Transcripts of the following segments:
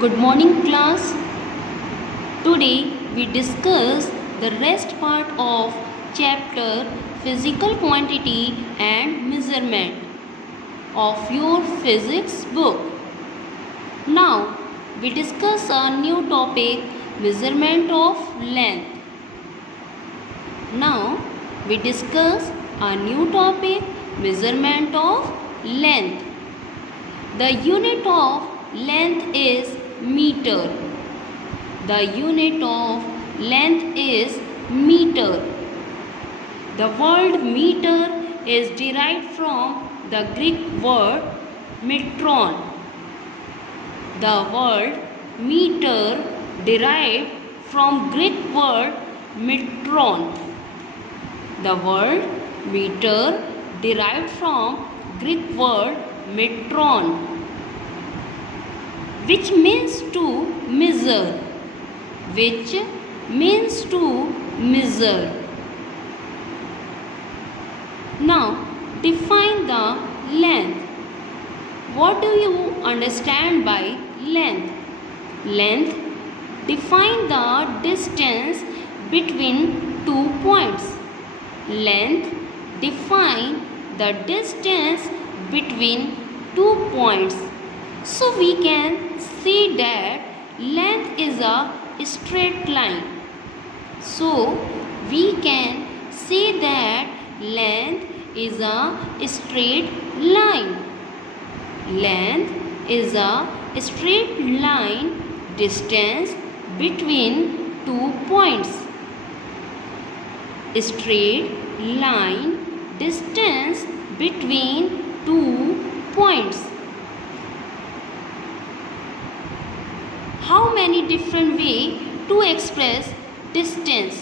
Good morning, class. Today we discuss the rest part of chapter Physical Quantity and Measurement of your physics book. Now we discuss a new topic, measurement of length. Now we discuss a new topic, measurement of length. The unit of length is meter. The unit of length is meter. The word meter is derived from the Greek word metron. The word meter derived from Greek word metron. The word meter derived from Greek word metron, which means to measure. Which means to measure. Now define the length. What do you understand by length? Length define the distance between 2 points. Length define the distance between 2 points. So we can see that length is a straight line. So we can say that length is a straight line. Length is a straight line distance between 2 points. Straight line distance between 2 points. How many different ways to express distance?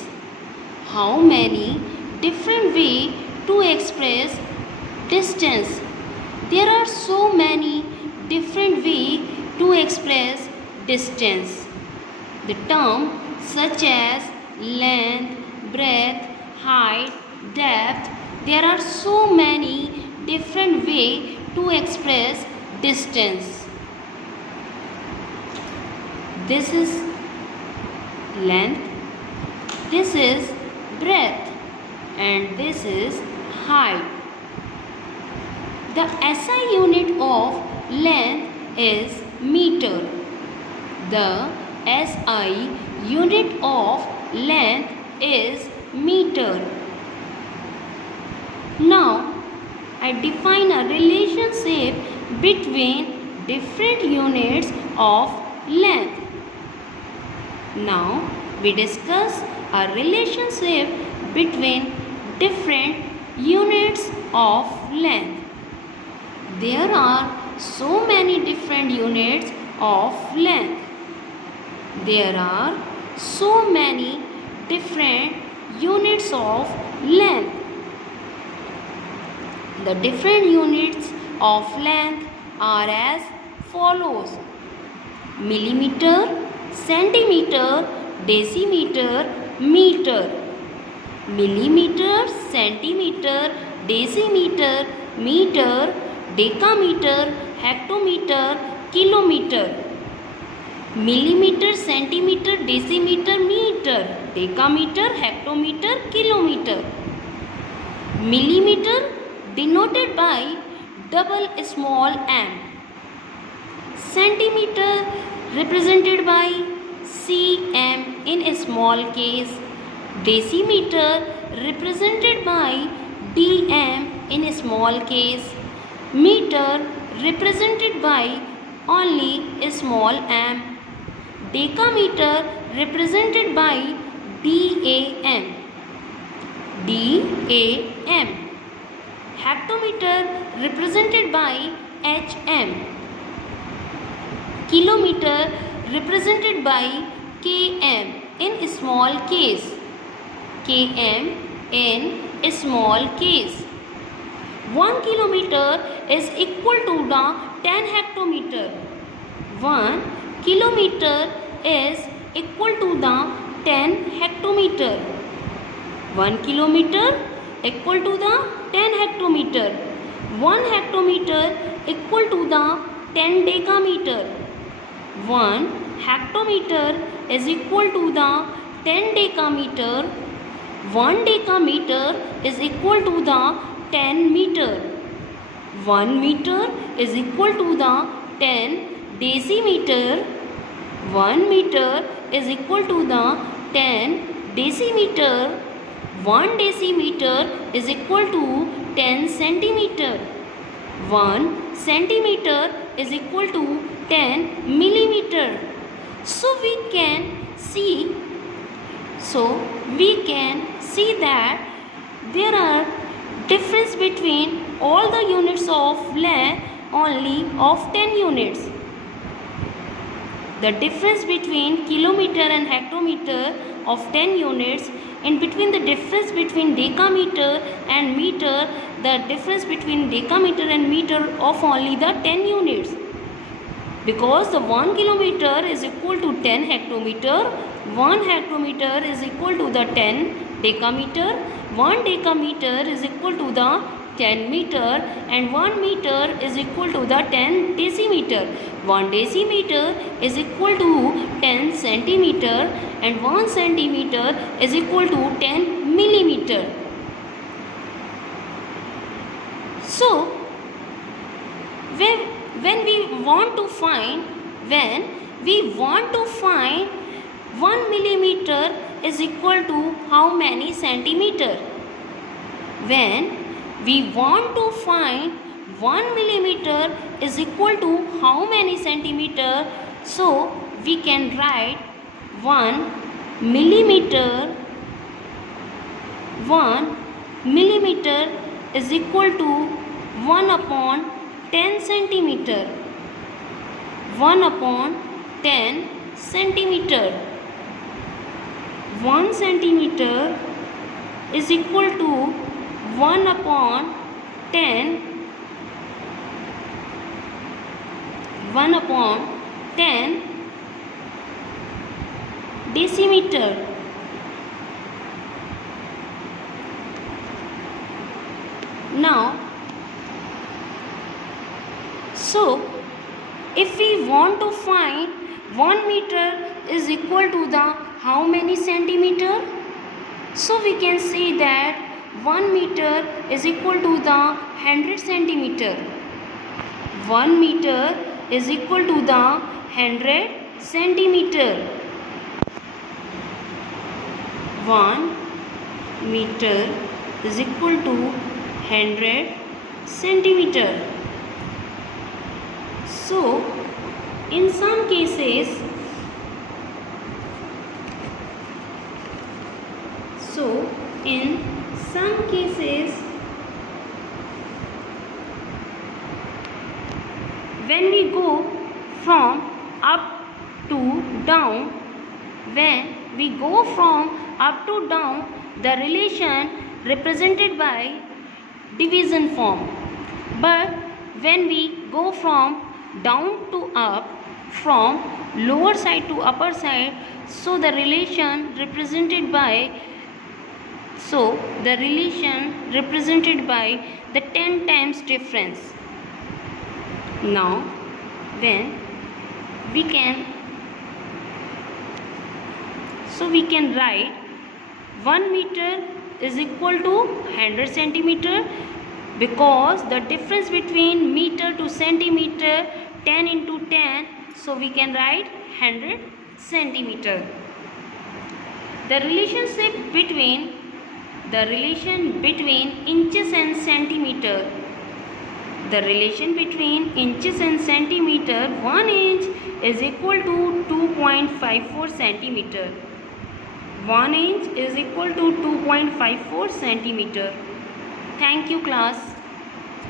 How many different ways to express distance? There are so many different ways to express distance. The term such as length, breadth, height, depth, there are so many different ways to express distance. This is length, this is breadth, and this is height. The SI unit of length is meter. The SI unit of length is meter. Now, I define a relationship between different units of length. Now, we discuss a relationship between different units of length. There are so many different units of length. There are so many different units of length. The different units of length are as follows: millimeter, centimeter, decimeter, meter. Millimeter, centimeter, decimeter, meter, decameter, hectometer, kilometer. Millimeter, centimeter, decimeter, meter, decameter, hectometer, kilometer. Millimeter denoted by double small m. Centimeter represented by cm in a small case. Decimeter represented by dm in a small case. Meter represented by only a small m. Decameter represented by DAM. DAM. Hectometer represented by HM. Kilometer represented by km in a small case. Km in a small case. 1 kilometer is equal to the 10 hectometer. 1 kilometer is equal to the 10 hectometer. 1 kilometer equal to the 10 hectometer. 1 hectometer equal to the 10 decameter. 1 hectometer is equal to the 10 decameter. 1 decameter is equal to the 10 meter. 1 meter is equal to the 10 decimeter. 1 meter is equal to the 10 decimeter. 1 decimeter is equal to 10 centimeter. 1 centimeter is equal to 10 millimeter. So we can see that there are difference between all the units of length only of 10 units. The difference between kilometer and hectometer of 10 units, in between the difference between decameter and meter, the difference between decameter and meter of only the 10 units. Because the 1 kilometer is equal to 10 hectometer, 1 hectometer is equal to the 10 decameter, 1 decameter is equal to the 10 meter, and 1 meter is equal to the 10 decimeter. 1 decimeter is equal to 10 centimeter, and 1 centimeter is equal to 10 millimeter. So when we want to find 1 millimeter is equal to how many centimeter? When we want to find 1 millimeter is equal to how many centimeter? So we can write 1 millimeter is equal to 1 upon 10 centimeter. 1 upon 10 centimeter. 1 centimeter is equal to 1 upon 10 decimeter. Now, so if we want to find 1 meter is equal to the how many centimeter? So we can say that 1 meter is equal to the 100 centimeter. 1 meter is equal to the 100 centimeter. 1 meter is equal to 100 centimeter. So in some cases, when we go from up to down, the relation represented by division form. But when we go from down to up, from lower side to upper side, so the relation represented by the 10 times difference. Now when we can write 1 meter is equal to 100 centimeter, because the difference between meter to centimeter 10 into 10, so we can write 100 centimeter. The relation between inches and centimeter. The relation between inches and centimeter, 1 inch is equal to 2.54 centimeter. 1 inch is equal to 2.54 centimeter. Thank you, class.